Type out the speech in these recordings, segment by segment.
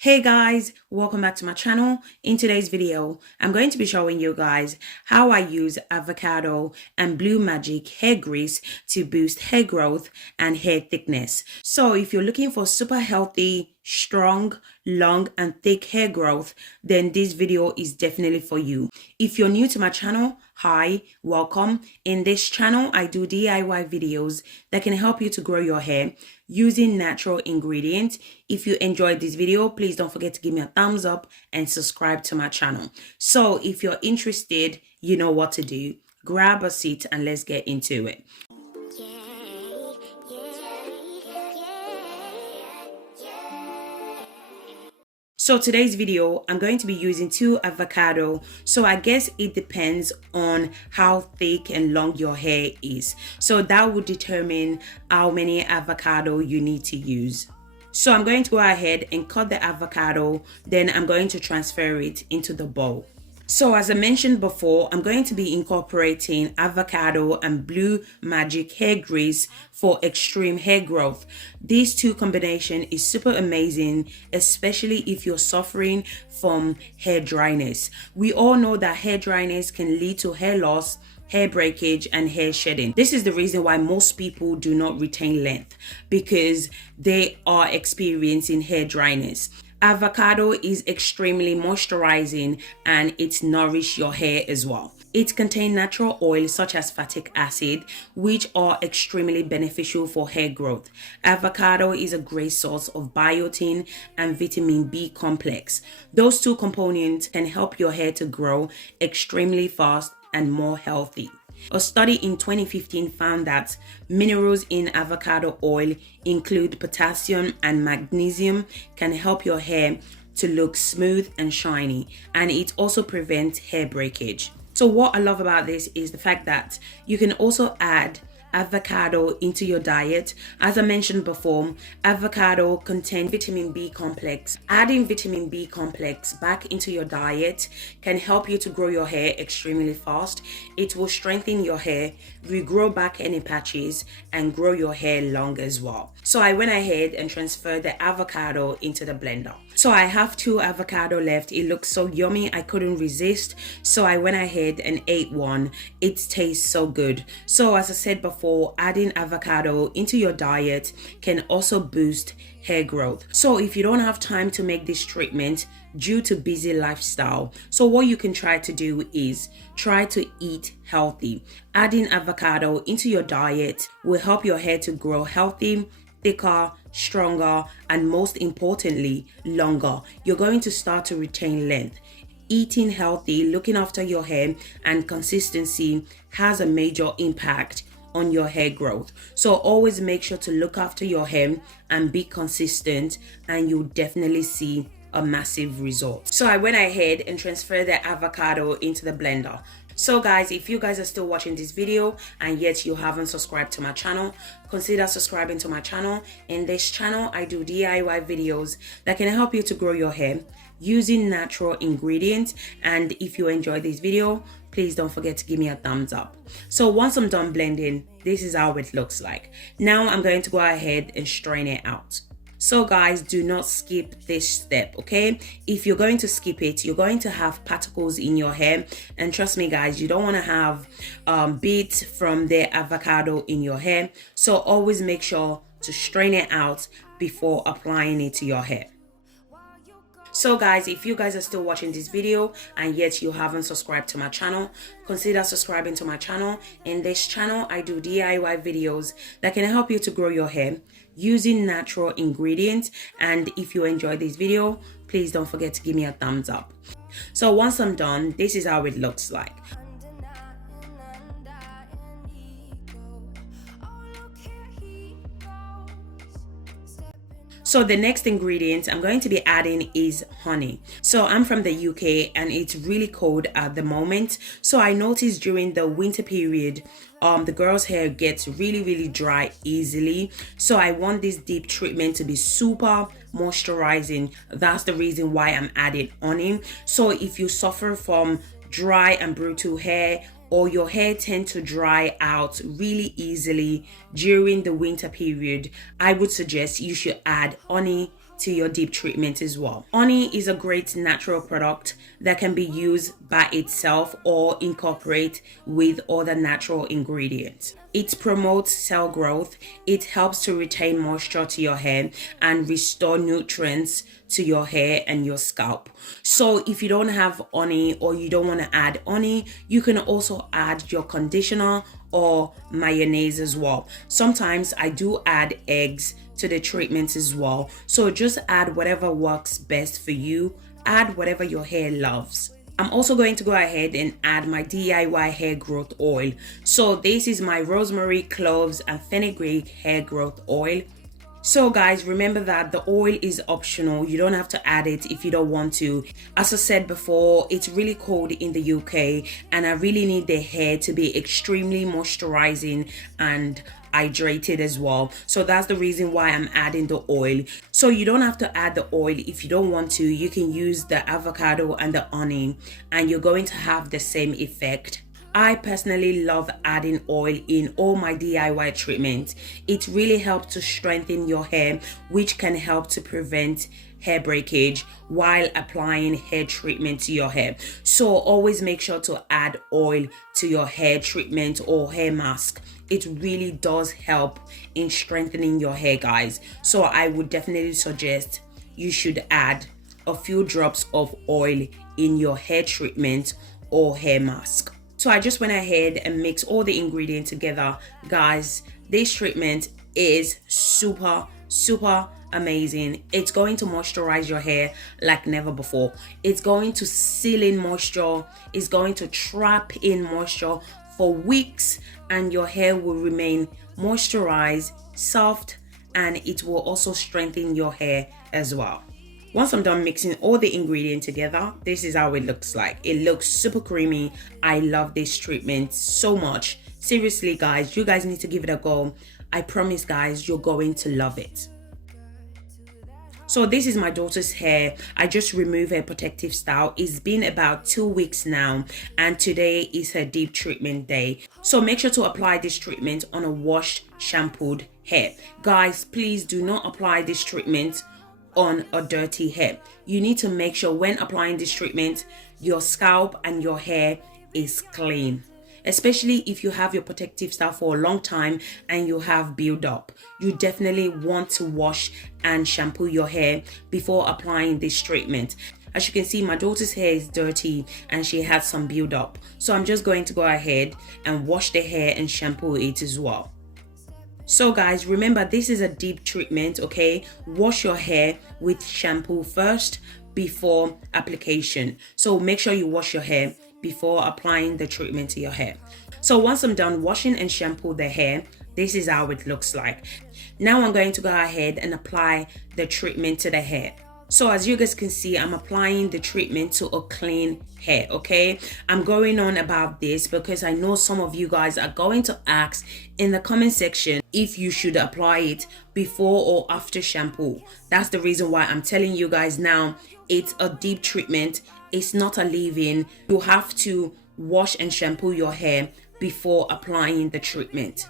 Hey guys, welcome back to my channel. In today's video, I'm going to be showing you guys how I use avocado and blue magic hair grease to boost hair growth and hair thickness. So if you're looking for super healthy, strong, long and thick hair growth, then this video is definitely for you. If you're new to my channel, hi, welcome. In this channel, I do DIY videos that can help you to grow your hair using natural ingredients. If you enjoyed this video, please don't forget to give me a thumbs up and subscribe to my channel. So if you're interested, you know what to do. Grab a seat and let's get into it. So today's video, I'm going to be using 2 avocado. So I guess it depends on how thick and long your hair is. So that would determine how many avocado you need to use. So I'm going to go ahead and cut the avocado, then I'm going to transfer it into the bowl. So as I mentioned before, I'm going to be incorporating avocado and blue magic hair grease for extreme hair growth. These two combination is super amazing, especially if you're suffering from hair dryness. We all know that hair dryness can lead to hair loss, hair breakage and hair shedding. This is the reason why most people do not retain length, because they are experiencing hair dryness. Avocado is extremely moisturizing and it nourishes your hair as well. It contains natural oils such as fattic acid, which are extremely beneficial for hair growth. Avocado is a great source of biotin and vitamin B complex. Those two components can help your hair to grow extremely fast and more healthy. A study in 2015 found that minerals in avocado oil include potassium and magnesium can help your hair to look smooth and shiny, and it also prevents hair breakage. So what I love about this is the fact that you can also add avocado into your diet. As I mentioned before, avocado contains vitamin B complex. Adding vitamin B complex back into your diet can help you to grow your hair extremely fast. It will strengthen your hair, regrow back any patches, and grow your hair long as well. So I went ahead and transferred the avocado into the blender. So I have 2 avocado left. It looks so yummy, I couldn't resist. So I went ahead and ate one. It tastes so good. So as I said before, adding avocado into your diet can also boost hair growth. So if you don't have time to make this treatment due to busy lifestyle, so what you can try to do is try to eat healthy. Adding avocado into your diet will help your hair to grow healthy, thicker, stronger, and most importantly, longer. You're going to start to retain length. Eating healthy, looking after your hair, and consistency has a major impact on your hair growth. So always make sure to look after your hair and be consistent, and you'll definitely see a massive result. So I went ahead and transferred the avocado into the blender. So guys, if you guys are still watching this video and yet you haven't subscribed to my channel, consider subscribing to my channel. In this channel, I do DIY videos that can help you to grow your hair using natural ingredients. And if you enjoy this video, please don't forget to give me a thumbs up. So once I'm done blending, this is how it looks like. Now I'm going to go ahead and strain it out. So guys, do not skip this step, okay? If you're going to skip it, you're going to have particles in your hair, and trust me guys, you don't want to have bits from the avocado in your hair. So always make sure to strain it out before applying it to your hair. So guys, if you guys are still watching this video and yet you haven't subscribed to my channel, consider subscribing to my channel. In this channel, I do DIY videos that can help you to grow your hair using natural ingredients. And if you enjoy this video, please don't forget to give me a thumbs up. So once I'm done, this is how it looks like. So the next ingredient I'm going to be adding is honey. So I'm from the UK and it's really cold at the moment. So I noticed during the winter period, the girl's hair gets really dry easily. So I want this deep treatment to be super moisturizing. That's the reason why I'm adding honey. So if you suffer from dry and brittle hair, or your hair tend to dry out really easily during the winter period, I would suggest you should add honey to your deep treatment as well. Honey is a great natural product that can be used by itself or incorporate with other natural ingredients. It promotes cell growth, it helps to retain moisture to your hair and restore nutrients to your hair and your scalp. So if you don't have honey or you don't want to add honey, you can also add your conditioner or mayonnaise as well. Sometimes I do add eggs to the treatments as well. So just add whatever works best for you. Add whatever your hair loves. I'm also going to go ahead and add my DIY hair growth oil. So this is my rosemary, cloves, and fenugreek hair growth oil. So guys, remember that the oil is optional. You don't have to add it if you don't want to. As I said before, it's really cold in the UK and I really need the hair to be extremely moisturizing and hydrated as well. So that's the reason why I'm adding the oil. So you don't have to add the oil if you don't want to. You can use the avocado and the honey and you're going to have the same effect. I personally love adding oil in all my DIY treatments. It really helps to strengthen your hair, which can help to prevent hair breakage while applying hair treatment to your hair. So always make sure to add oil to your hair treatment or hair mask. It really does help in strengthening your hair, guys. So I would definitely suggest you should add a few drops of oil in your hair treatment or hair mask. So I just went ahead and mixed all the ingredients together. Guys, this treatment is super amazing. It's going to moisturize your hair like never before. It's going to seal in moisture. It's going to trap in moisture for weeks and your hair will remain moisturized, soft, and it will also strengthen your hair as well. Once I'm done mixing all the ingredients together, this is how it looks like. It looks super creamy. I love this treatment so much. Seriously, guys, you guys need to give it a go. I promise, guys, you're going to love it. So this is my daughter's hair. I just removed her protective style. It's been about 2 weeks now and today is her deep treatment day. So make sure to apply this treatment on a washed, shampooed hair. Guys, please do not apply this treatment on a dirty hair. You need to make sure when applying this treatment, your scalp and your hair is clean. Especially if you have your protective style for a long time and you have build up. You definitely want to wash and shampoo your hair before applying this treatment. As you can see, my daughter's hair is dirty and she has some build up. So I'm just going to go ahead and wash the hair and shampoo it as well. So guys, remember this is a deep treatment, okay? Wash your hair with shampoo first before application. So make sure you wash your hair before applying the treatment to your hair. So once I'm done washing and shampoo the hair, this is how it looks like. Now I'm going to go ahead and apply the treatment to the hair. So as you guys can see, I'm applying the treatment to a clean hair, okay? I'm going on about this because I know some of you guys are going to ask in the comment section if you should apply it before or after shampoo. That's the reason why I'm telling you guys now. It's a deep treatment. It's not a leave-in. You have to wash and shampoo your hair before applying the treatment.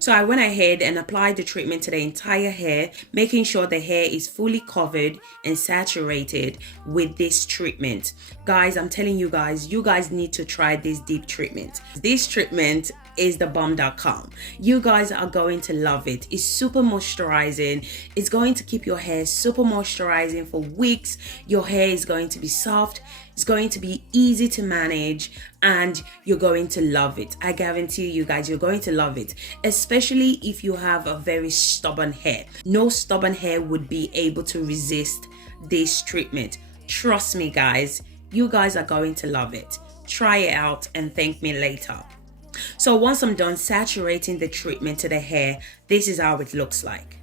So I went ahead and applied the treatment to the entire hair, making sure the hair is fully covered and saturated with this treatment. Guys, I'm telling you guys need to try this deep treatment. This treatment is the bomb.com. You guys are going to love it. It's super moisturizing. It's going to keep your hair super moisturizing for weeks. Your hair is going to be soft. It's going to be easy to manage and you're going to love it. I guarantee you guys, you're going to love it, especially if you have a very stubborn hair. No stubborn hair would be able to resist this treatment. Trust me, guys, you guys are going to love it. Try it out and thank me later. So once I'm done saturating the treatment to the hair, this is how it looks like.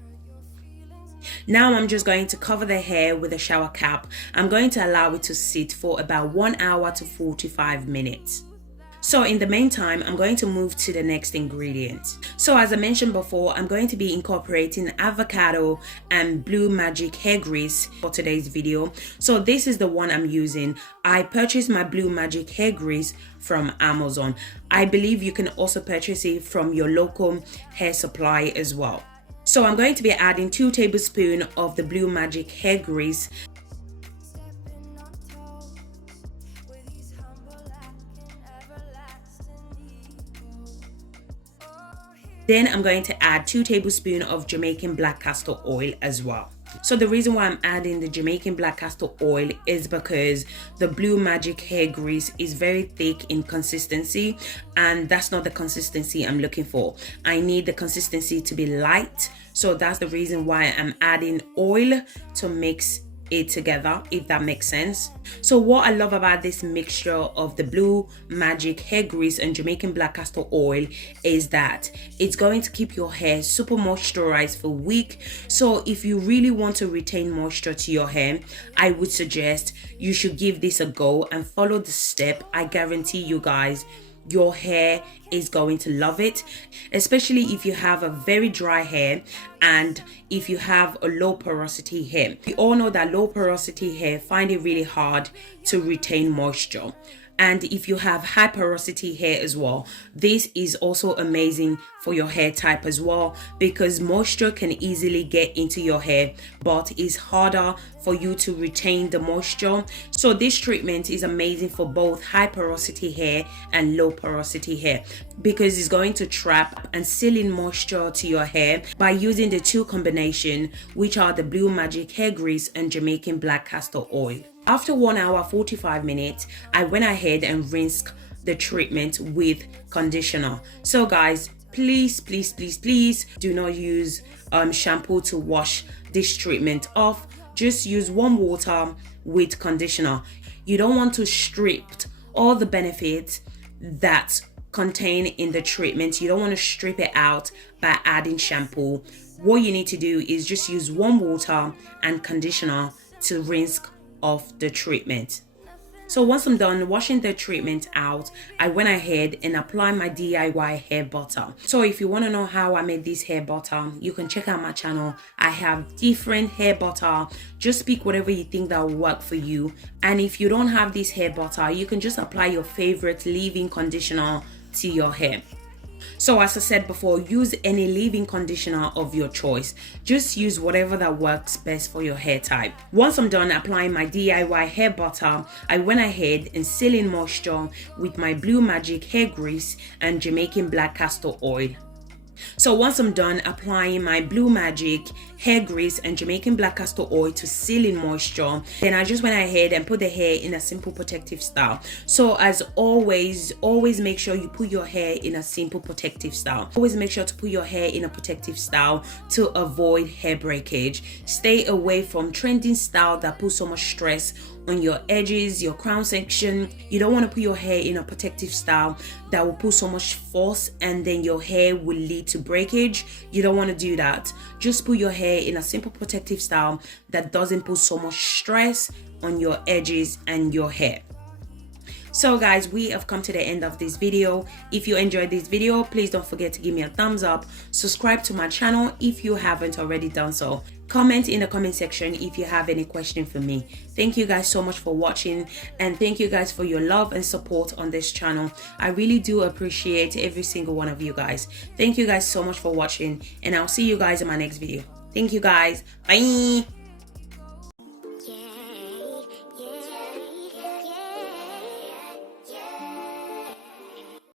Now I'm just going to cover the hair with a shower cap. I'm going to allow it to sit for about 1 hour to 45 minutes. So in the meantime, I'm going to move to the next ingredient. So as I mentioned before, I'm going to be incorporating avocado and blue magic hair grease for today's video. So this is the one I'm using. I purchased my blue magic hair grease from Amazon. I believe you can also purchase it from your local hair supply as well. So I'm going to be adding 2 tablespoons of the Blue Magic hair grease. Then I'm going to add 2 tablespoons of Jamaican black castor oil as well. So the reason why I'm adding the Jamaican black castor oil is because the Blue Magic hair grease is very thick in consistency, and that's not the consistency I'm looking for. I need the consistency to be light. So that's the reason why I'm adding oil to mix it together, if that makes sense. So what I love about this mixture of the Blue Magic hair grease and Jamaican black castor oil is that it's going to keep your hair super moisturized for a week. So if you really want to retain moisture to your hair, I would suggest you should give this a go and follow the step. I guarantee you guys, your hair is going to love it, especially if you have a very dry hair and if you have a low porosity hair. We all know that low porosity hair find it really hard to retain moisture. And if you have high porosity hair as well, this is also amazing for your hair type as well, because moisture can easily get into your hair, but it's harder for you to retain the moisture. So this treatment is amazing for both high porosity hair and low porosity hair, because it's going to trap and seal in moisture to your hair by using the 2 combination, which are the Blue Magic hair grease and Jamaican black castor oil. After 1 hour 45 minutes, I went ahead and rinsed the treatment with conditioner. So guys, please do not use shampoo to wash this treatment off. Just use warm water with conditioner. You don't want to strip all the benefits that contain in the treatment. You don't want to strip it out by adding shampoo. What you need to do is just use warm water and conditioner to rinse off the treatment. So once I'm done washing the treatment out, I went ahead and applied my DIY hair butter. So if you want to know how I made this hair butter, you can check out my channel. I have different hair butter. Just pick whatever you think that will work for you. And if you don't have this hair butter, you can just apply your favorite leave-in conditioner to your hair. So as I said before, use any leave-in conditioner of your choice. Just use whatever that works best for your hair type. Once I'm done applying my DIY hair butter, I went ahead and seal in moisture with my Blue Magic hair grease and Jamaican black castor oil. So once I'm done applying my Blue Magic hair grease and Jamaican black castor oil to seal in moisture, then I just went ahead and put the hair in a simple protective style. So as always make sure you put your hair in a simple protective style. Always make sure to put your hair in a protective style to avoid hair breakage. Stay away from trending style that put so much stress on your edges, your crown section. You don't want to put your hair in a protective style that will put so much force and then your hair will lead to breakage. You don't want to do that. Just put your hair in a simple protective style that doesn't put so much stress on your edges and your hair. So guys, we have come to the end of this video. If you enjoyed this video, please don't forget to give me a thumbs up. Subscribe to my channel if you haven't already done so. Comment in the comment section if you have any question for me. Thank you guys so much for watching, and thank you guys for your love and support on this channel. I really do appreciate every single one of you guys. Thank you guys so much for watching, and I'll see you guys in my next video. Thank you guys. Bye.